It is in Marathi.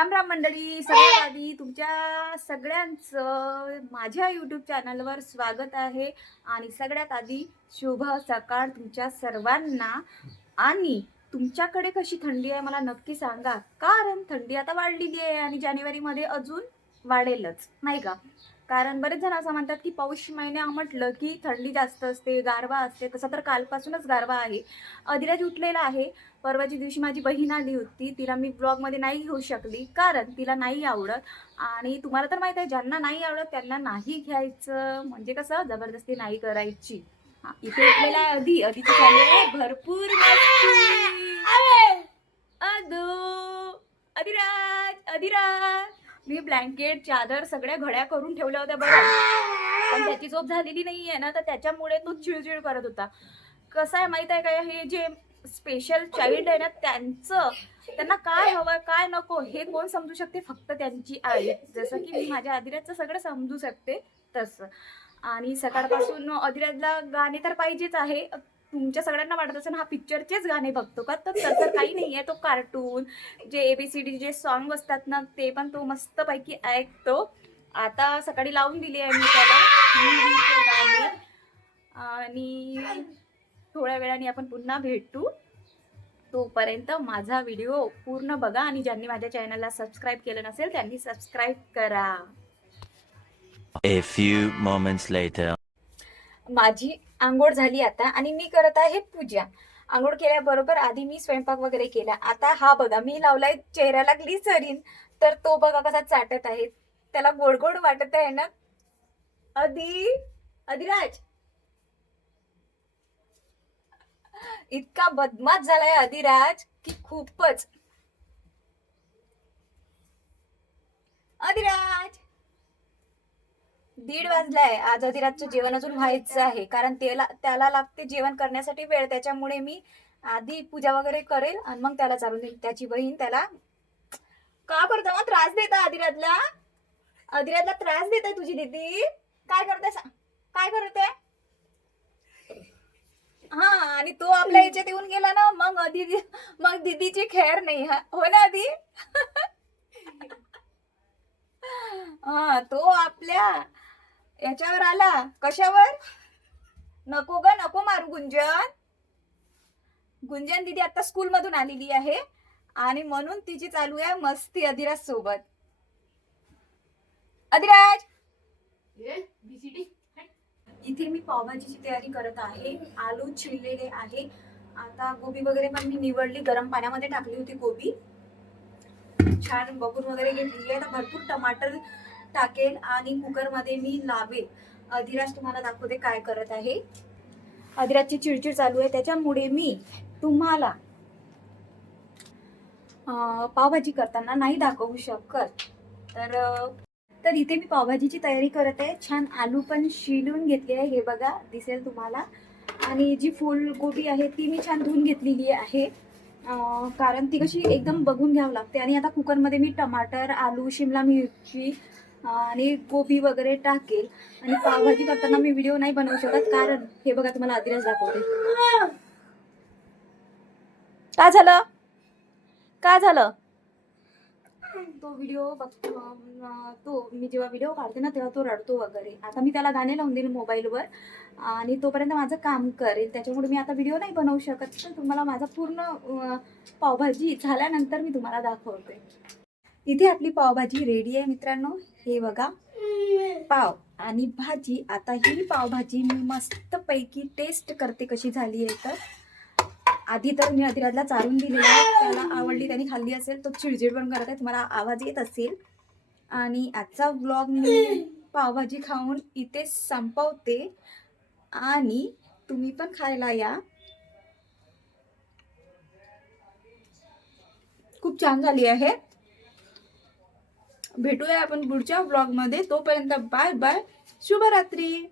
राम राम मंडळी, सगळ्यात आधी तुमच्या सगळ्यांचं माझ्या यूट्यूब चॅनलवर स्वागत आहे. आणि सगळ्यात आधी शुभ सकाळ तुमच्या सर्वांना. आणि तुमच्याकडे कशी थंडी आहे मला नक्की सांगा, कारण थंडी आता वाढलेली आहे आणि जानेवारीमध्ये अजून वाढेलच, नाही का? कारण बरेच जण असं म्हणतात की पौष महिना म्हटलं की थंडी जास्त असते, गारवा असते. तसं तर कालपासूनच गारवा आहे. अधिराज उठलेला आहे. परवाच्या दिवशी माझी बहीण आली होती, तिला मी ब्लॉगमध्ये नाही घेऊ शकली कारण तिला नाही आवडत. आणि तुम्हाला तर माहित आहे, ज्यांना नाही आवडत त्यांना नाही घ्यायचं, म्हणजे कसं जबरदस्ती नाही करायची. हा, इथे उठलेला आहे अधिचं चालू आहे भरपूर मस्ती. अदू, अधिराज, मी ब्लँकेट चादर सगळ्या घड्या करून ठेवल्या होत्या बरं, पण त्याची झोप झालेली नाहीये ना, तर त्याच्यामुळे तो चिडचिड करत होता. कसं आहे माहित आहे का, हे जे स्पेशल चाइल्ड आहे ना, त्यांना काय हवं काय नको हे कोण समजू शकते? फक्त त्यांची आई. जसं की मी माझ्या अधिराजचं सगळं समजू शकते तसं. आणि सकाळपासून अधिराजला गाणे तर पाहिजेच आहे. तुमच्या सगळ्यांना वाटत असेल हा पिक्चरचेच गाणे बघतो का, तर तसं काही नाही आहे. तो कार्टून जे ABCD जे सॉन्ग असतात ना, ते पण तो मस्तपैकी ऐकतो. आता सकाळी लावून दिली आहे मी त्याला गाणे. आणि थोड्या वेळाने आपण पुन्हा भेटू. तोपर्यंत माझा व्हिडिओ पूर्ण बघा आणि ज्यांनी माझ्या चॅनलला सबस्क्राईब केलं नसेल त्यांनी सबस्क्राईब करा. A few moments later. माझी आंघोळ झाली आता आणि मी करत आहे पूजा. आंघोळ केल्याबरोबर आधी मी स्वयंपाक वगैरे केला. आता हा बघा, मी लावलाय चेहऱ्याला ग्लिसरीन, तर तो बघा कसा चाटत आहे. त्याला गोड गोड वाटत आहे ना. अधिराज इतका बदमाश झालाय अधिराज की खूपच. अधिराज 1:30 वाजलाय. आज अधिराजचं जेवण अजून व्हायचं आहे, कारण त्याला लागते जेवण करण्यासाठी वेळ. त्याच्यामुळे मी आधी पूजा वगैरे करेल आणि मग त्याला चालून देईल. त्याची बहीण त्याला का करतो मग, त्रास देता अधिराजला? अधिराजला त्रास देताय तुझी दीदी? काय करते काय करते? हा, आणि तो आपल्या याच्यात येऊन गेला ना, मग दीदीची खैर नाही. हो ना आधी? हा, तो आपल्या याच्यावर आला. कशावर? नको ग, नको मारू गुंजन. गुंजन दीदी आता स्कूल मधून आलेली आहे आणि म्हणून तिची चालू आहे मस्ती अधिराज सोबत. अधिराज, इथे मी पावभाजीची तयारी करत आहे. आलू छिललेले आहे. आता गोबी वगैरे पण मी निवडली, गरम पाण्यामध्ये टाकली होती गोबी, छान बघून वगैरे घेतली आहे. भरपूर टमाटर टाकेल आणि कुकर मध्ये मी लावेल. अधिराज तुम्हाला दाखवते काय करत आहे. अधिराजची चिडचिड चालू आहे, त्याच्यामुळे मी तुम्हाला पावभाजी करताना नाही दाखवू शकत. तर इथे मी पावभाजीची तयारी करत आहे. छान आलू पण शिलून घेतले आहे, हे बघा दिसेल तुम्हाला. आणि जी फुलगोबी आहे ती मी छान धुवून घेतलेली आहे, कारण ती कशी एकदम बघून घ्यावं लागते. आणि आता कुकरमध्ये मी टमाटर, आलू, शिमला मिरची आणि गोबी वगैरे टाकेल. आणि पावभाजी करताना मी व्हिडिओ नाही बनवू शकत, कारण हे बघा तुम्हाला अधिराज दाखवते. काय झालं? काय झालं? तो व्हिडिओ बघतो, तो मी जेव्हा व्हिडिओ काढते ना तेव्हा तो रडतो वगैरे. आता मी त्याला गाणे लावून देईल मोबाईलवर आणि तोपर्यंत माझं काम करेल. त्याच्यामुळे मी आता व्हिडिओ नाही बनवू शकत. तर तुम्हाला माझा पूर्ण पावभाजी झाल्यानंतर मी तुम्हाला दाखवते. इथे आपली पावभाजी रेडी आहे मित्रांनो. हे बघा पाव आणि भाजी. आता ही पावभाजी मी मस्तपैकी टेस्ट करते कशी झाली आहे. तर आधी तर मी अधिराजला चालून दिलेला आहे, त्याला आवडली, त्याने खाल्ली असेल. तो चिडचिड पण करत आहे, तुम्हाला आवाज येत असेल. आणि आजचा व्लॉग मी पावभाजी खाऊन इथे संपवते आणि तुम्ही पण खायला या. खूप छान झाली आहे. भेटूया आपण पुढच्या व्लॉग मध्ये. तोपर्यंत बाय बाय, शुभरात्री.